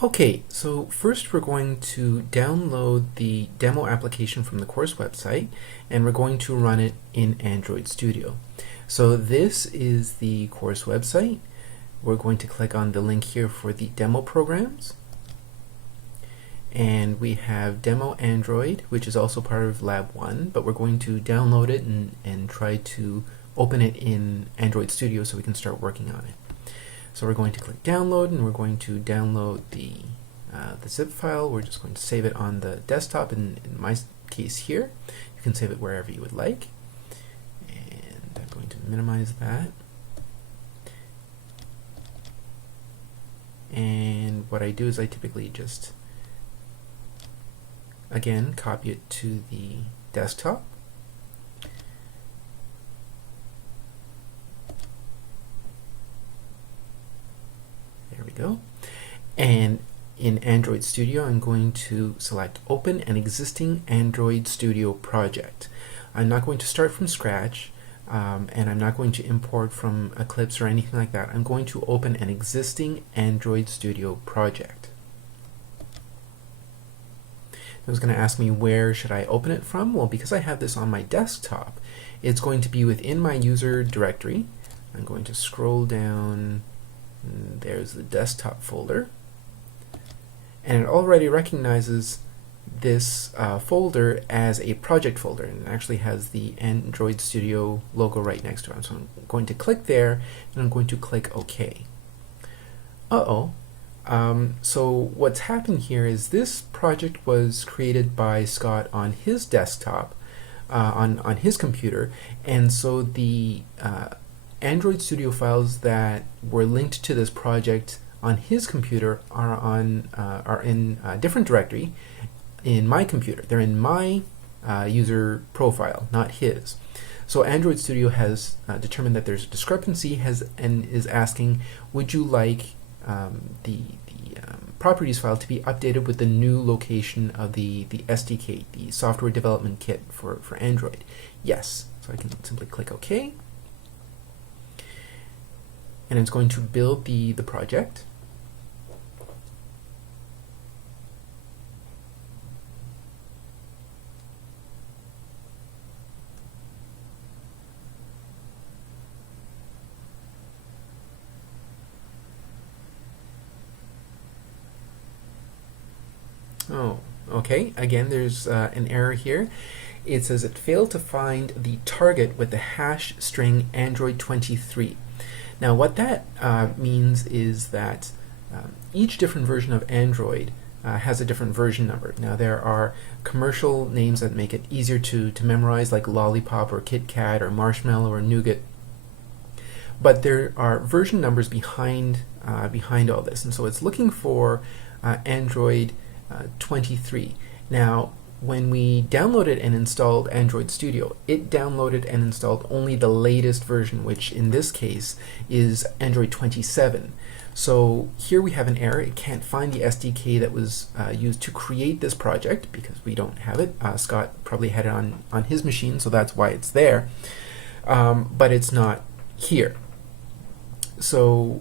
Okay, so first we're going to download the demo application from the course website, and we're going to run it in Android Studio. So this is the course website. We're going to click on the link here for the demo programs. And we have DemoAndroid, which is also part of Lab 1, but we're going to download it and try to open it in Android Studio so we can start working on it. So we're going to click download, and we're going to download the zip file. We're just going to save it on the desktop, in my case here. You can save it wherever you would like. And I'm going to minimize that. And what I do is I typically just, again, copy it to the desktop. There we go. And in Android Studio, I'm going to select Open an Existing Android Studio Project. I'm not going to start from scratch, and I'm not going to import from Eclipse or anything like that. I'm going to open an existing Android Studio project. It was going to ask me where should I open it from. Well, because I have this on my desktop, it's going to be within my user directory. I'm going to scroll down. There's the desktop folder, and it already recognizes this folder as a project folder, and it actually has the Android Studio logo right next to it. So I'm going to click there, and I'm going to click OK. So what's happened here is this project was created by Scott on his desktop, on his computer, and so the Android Studio files that were linked to this project on his computer are in a different directory in my computer. They're in my user profile, not his. So Android Studio has determined that there's a discrepancy, and is asking, would you like the properties file to be updated with the new location of the SDK, the software development kit for Android? Yes. So I can simply click OK. And it's going to build the project. Oh, okay. Again, there's an error here. It says it failed to find the target with the hash string Android 23. Now what that means is that each different version of Android has a different version number. Now there are commercial names that make it easier to memorize, like Lollipop or Kit Kat or Marshmallow or Nougat, but there are version numbers behind all this, and so it's looking for Android 23. Now when we downloaded and installed Android Studio, it downloaded and installed only the latest version, which in this case is Android 27. So here we have an error. It can't find the SDK that was used to create this project because we don't have it. Scott probably had it on his machine, so that's why it's there. But it's not here. So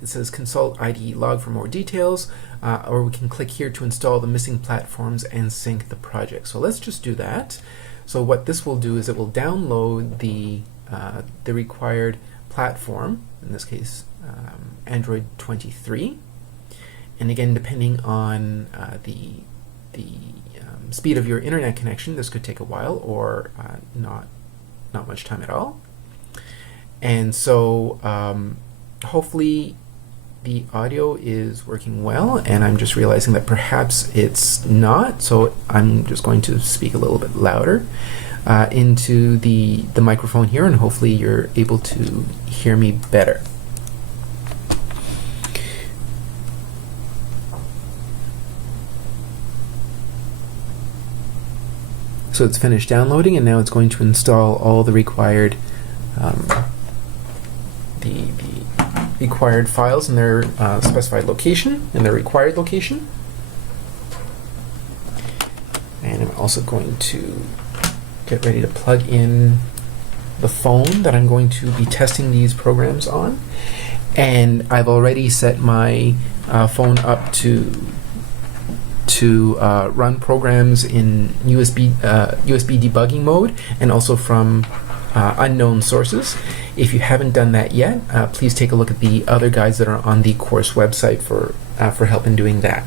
it says consult IDE log for more details, or we can click here to install the missing platforms and sync the project. So let's just do that. So what this will do is it will download the required platform, in this case Android 23, and again, depending on the speed of your internet connection, this could take a while or not much time at all. And so hopefully the audio is working well, and I'm just realizing that perhaps it's not, so I'm just going to speak a little bit louder into the microphone here, and hopefully you're able to hear me better. So it's finished downloading, and now it's going to install all the required required files in their specified location, in their required location. And I'm also going to get ready to plug in the phone that I'm going to be testing these programs on. And I've already set my phone up to run programs in USB debugging mode and also from unknown sources. If you haven't done that yet, please take a look at the other guides that are on the course website for help in doing that.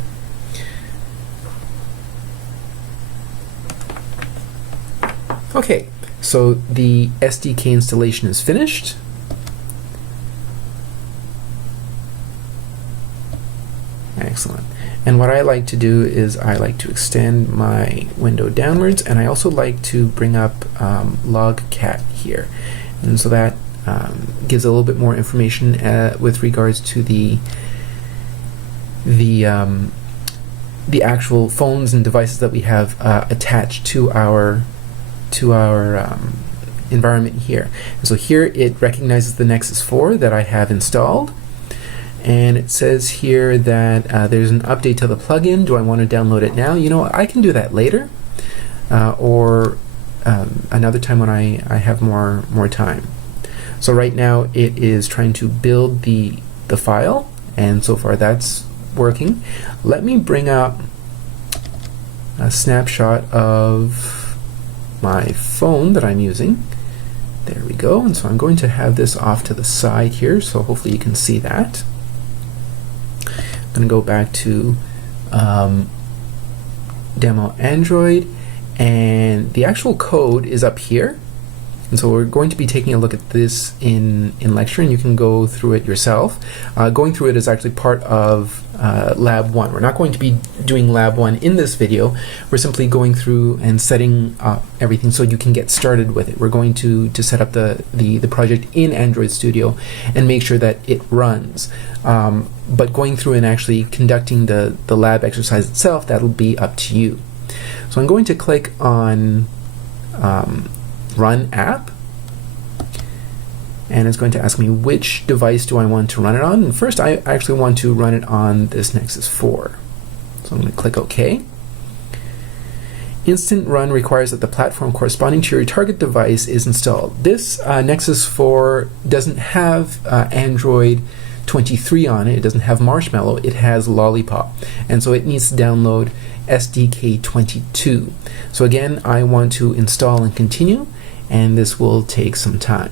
Okay, so the SDK installation is finished. Excellent. And what I like to do is I like to extend my window downwards, and I also like to bring up logcat here. And so that gives a little bit more information with regards to the actual phones and devices that we have attached to our environment here. And so here it recognizes the Nexus 4 that I have installed. And it says here that there's an update to the plugin. Do I want to download it now? You know, I can do that later, or another time when I have more time. So right now it is trying to build the file, and so far that's working. Let me bring up a snapshot of my phone that I'm using. There we go. And so I'm going to have this off to the side here, so hopefully you can see that. I'm going to go back to DemoAndroid, and the actual code is up here. And so we're going to be taking a look at this in lecture, and you can go through it yourself. Going through it is actually part of Lab 1. We're not going to be doing Lab 1 in this video. We're simply going through and setting up everything so you can get started with it. We're going to set up the project in Android Studio and make sure that it runs. But going through and actually conducting the lab exercise itself, that'll be up to you. So I'm going to click on Run App, and it's going to ask me which device do I want to run it on. And first I actually want to run it on this Nexus 4. So I'm going to click OK. Instant Run requires that the platform corresponding to your target device is installed. This Nexus 4 doesn't have Android 23 on it. It doesn't have Marshmallow. It has Lollipop. And so it needs to download SDK 22. So again, I want to install and continue, and this will take some time.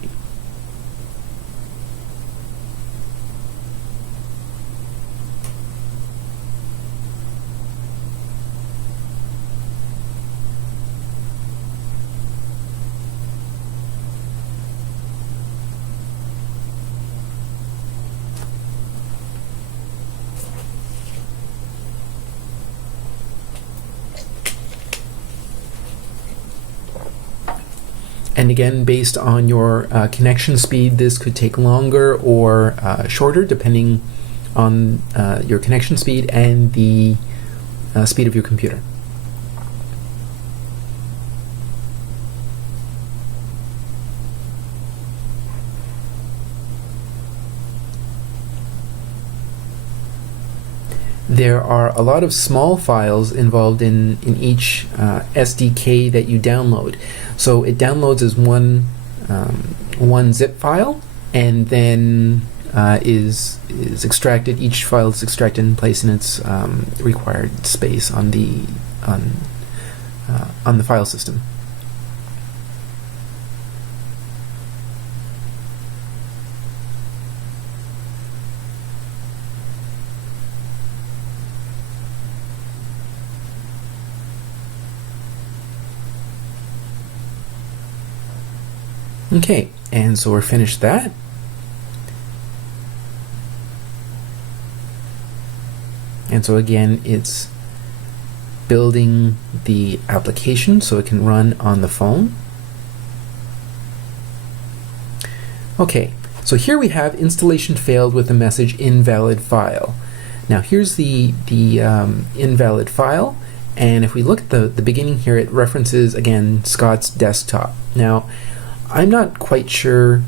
And again, based on your connection speed, this could take longer or shorter, depending on your connection speed and the speed of your computer. There are a lot of small files involved in each SDK that you download. So it downloads as one zip file, and then is extracted. Each file is extracted and placed in its required space on the file system. Okay, and so we're finished that. And so again, it's building the application so it can run on the phone. Okay, so here we have installation failed with the message invalid file. Now here's the invalid file, and if we look at the beginning here, it references again Scott's desktop. Now I'm not quite sure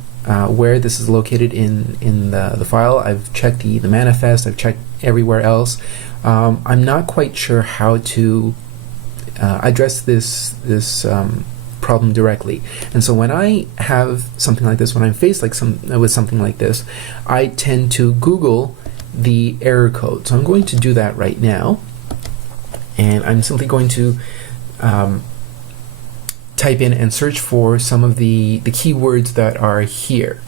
where this is located in the file. I've checked the manifest, I've checked everywhere else. I'm not quite sure how to address this problem directly. And so when I have something like this, when I'm faced with something like this, I tend to Google the error code. So I'm going to do that right now, and I'm simply going to type in and search for some of the keywords that are here.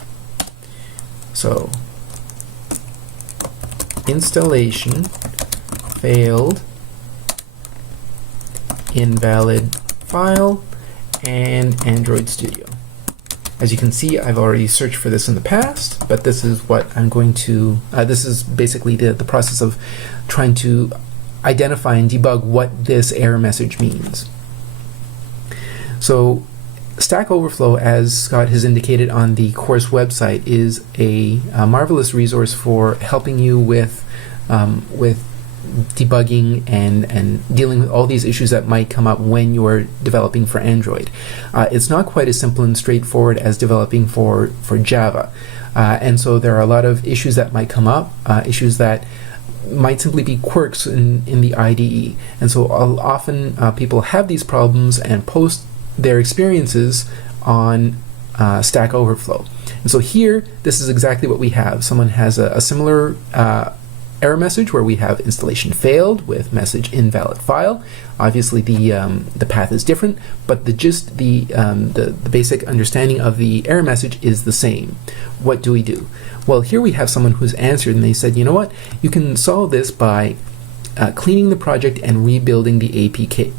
So installation failed, invalid file, and Android Studio. As you can see, I've already searched for this in the past, but this is what I'm going to, this is basically the process of trying to identify and debug what this error message means. So Stack Overflow, as Scott has indicated on the course website, is a marvelous resource for helping you with debugging and dealing with all these issues that might come up when you're developing for Android. It's not quite as simple and straightforward as developing for Java. And so there are a lot of issues that might come up, issues that might simply be quirks in the IDE. And so often people have these problems and post their experiences on Stack Overflow. And so here, this is exactly what we have. Someone has a similar error message where we have installation failed with message invalid file. Obviously the path is different, but the gist, the basic understanding of the error message is the same. What do we do? Well, here we have someone who's answered, and they said, you know what, you can solve this by cleaning the project and rebuilding the APK.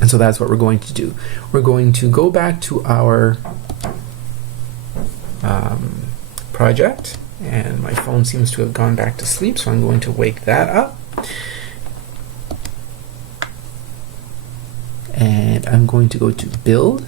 And so that's what we're going to do. We're going to go back to our project, and my phone seems to have gone back to sleep, so I'm going to wake that up. And I'm going to go to build,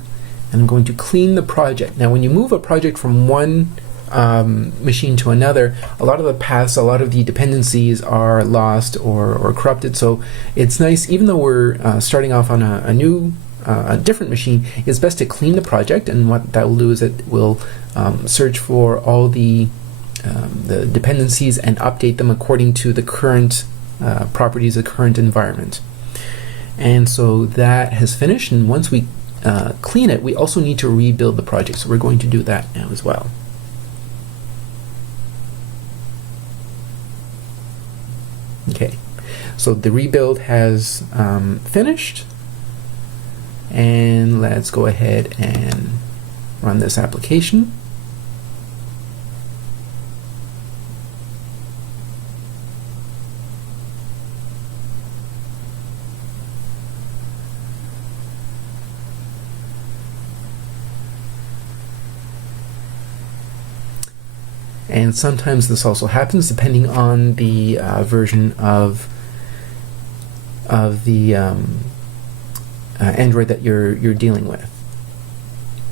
and I'm going to clean the project. Now when you move a project from one machine to another, a lot of the paths, a lot of the dependencies are lost or corrupted. So it's nice, even though we're starting off on a different machine, it's best to clean the project. And what that will do is it will search for all the dependencies and update them according to the current properties of the current environment. And so that has finished, and once we clean it, we also need to rebuild the project. So we're going to do that now as well. Okay, so the rebuild has finished, and let's go ahead and run this application. And sometimes this also happens depending on the version of the Android that you're dealing with.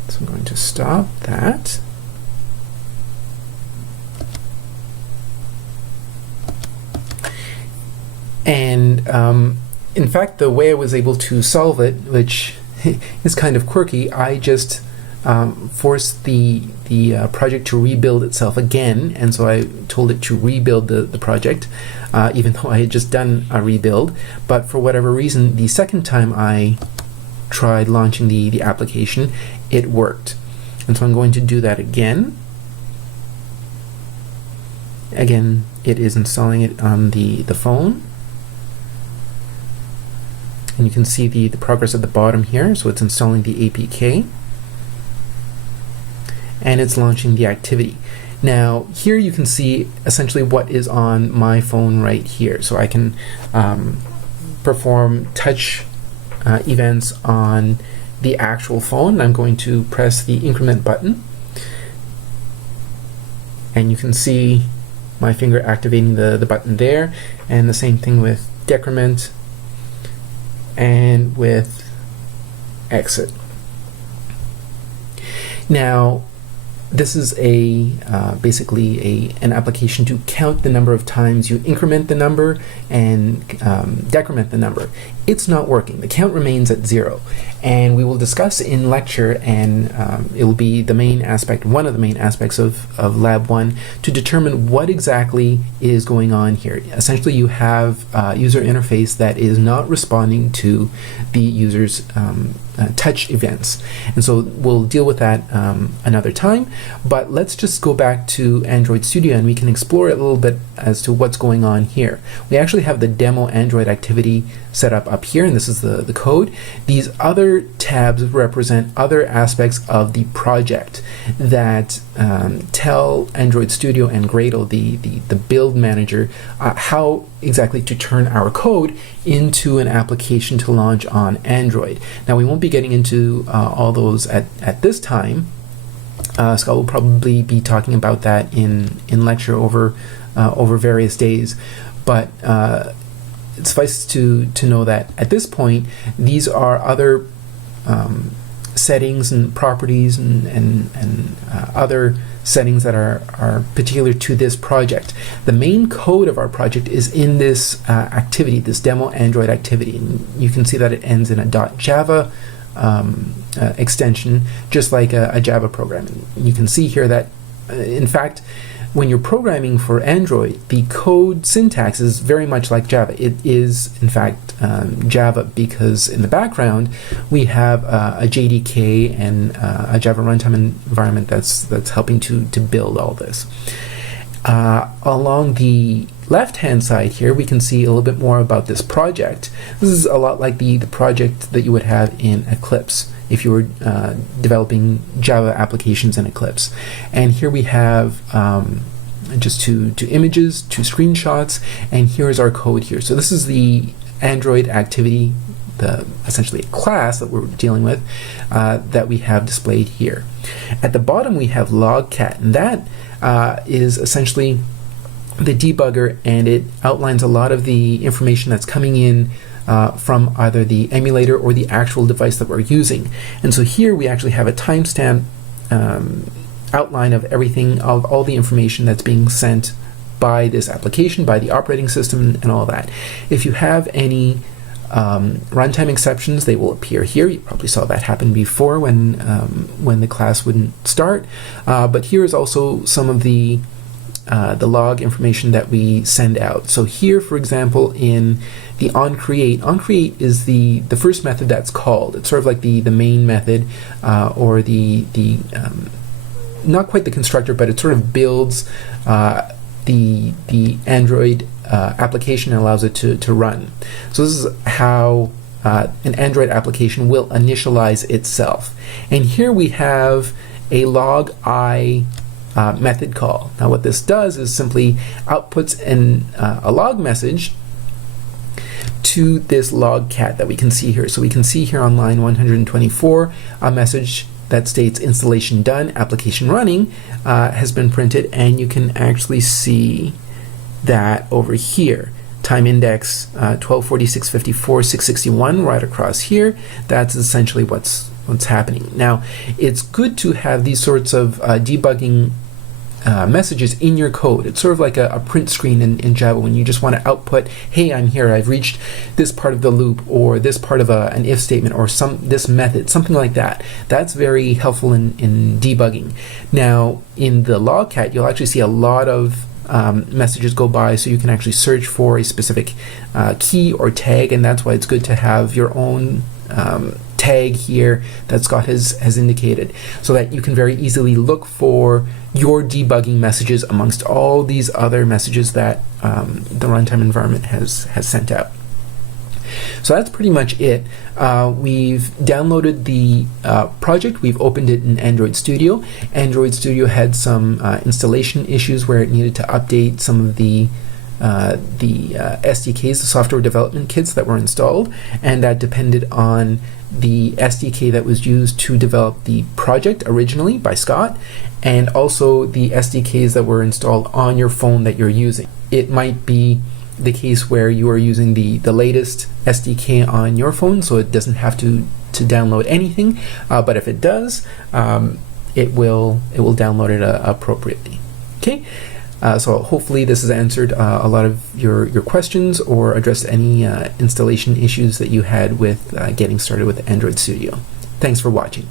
So I'm going to stop that. And in fact, the way I was able to solve it, which is kind of quirky, I just forced the project to rebuild itself again, and so I told it to rebuild the project, even though I had just done a rebuild. But for whatever reason, the second time I tried launching the application, it worked. And so I'm going to do that again. Again, it is installing it on the phone. And you can see the progress at the bottom here. So it's installing the APK. And it's launching the activity. Now here you can see essentially what is on my phone right here. So I can perform touch events on the actual phone. I'm going to press the increment button, and you can see my finger activating the button there, and the same thing with decrement and with exit. Now this is basically an application to count the number of times you increment the number and decrement the number. It's not working. The count remains at 0. and we will discuss in lecture, and it will be the main aspect, one of the main aspects of Lab 1, to determine what exactly is going on here. Essentially, you have a user interface that is not responding to the user's touch events, and so we'll deal with that another time. But let's just go back to Android Studio, and we can explore it a little bit as to what's going on here. We actually have the DemoAndroid activity set up here, and this is the code. These other tabs represent other aspects of the project that tell Android Studio and Gradle, the build manager, how exactly to turn our code into an application to launch on Android. Now, we won't be getting into all those at this time. Scott will probably be talking about that in lecture over various days, but suffice to know that at this point, these are other settings and properties and other settings that are particular to this project. The main code of our project is in this activity, this DemoAndroid activity, and you can see that it ends in a .java extension, just like a Java program. And you can see here that, in fact, when you're programming for Android, the code syntax is very much like Java. It is, in fact, Java, because in the background we have a JDK and a Java runtime environment that's helping to build all this. Along the left-hand side here, we can see a little bit more about this project. This is a lot like the project that you would have in Eclipse if you were developing Java applications in Eclipse. And here we have just two images, 2 screenshots, and here's our code here. So this is the Android activity, essentially a class that we're dealing with, that we have displayed here. At the bottom we have logcat, and that is essentially the debugger, and it outlines a lot of the information that's coming in from either the emulator or the actual device that we're using. And so here we actually have a timestamp outline of everything, of all the information that's being sent by this application, by the operating system, and all that. If you have any runtime exceptions, they will appear here. You probably saw that happen before when the class wouldn't start. But here is also some of the log information that we send out. So here, for example, in the onCreate is the first method that's called. It's sort of like the main method, or the not quite the constructor, but it sort of builds the Android application and allows it to run. So this is how an Android application will initialize itself. And here we have a log I method call. Now what this does is simply outputs a log message to this logcat that we can see here. So we can see here on line 124 a message that states installation done, application running, has been printed, and you can actually see that over here. Time index 124654 661 right across here. That's essentially what's happening. Now, it's good to have these sorts of debugging messages in your code. It's sort of like a print screen in Java when you just want to output, hey, I'm here, I've reached this part of the loop, or this part of an if statement, or this method, something like that. That's very helpful in debugging. Now, in the logcat, you'll actually see a lot of messages go by, so you can actually search for a specific key or tag, and that's why it's good to have your own tag here that Scott has indicated, so that you can very easily look for your debugging messages amongst all these other messages that the runtime environment has sent out. So that's pretty much it. We've downloaded the project. We've opened it in Android Studio. Android Studio had some installation issues where it needed to update some of the SDKs, the software development kits that were installed, and that depended on the SDK that was used to develop the project originally by Scott, and also the SDKs that were installed on your phone that you're using. It might be the case where you are using the latest SDK on your phone, so it doesn't have to download anything, but if it does, it will download it appropriately. Okay. So hopefully this has answered a lot of your questions or addressed any installation issues that you had with getting started with Android Studio. Thanks for watching.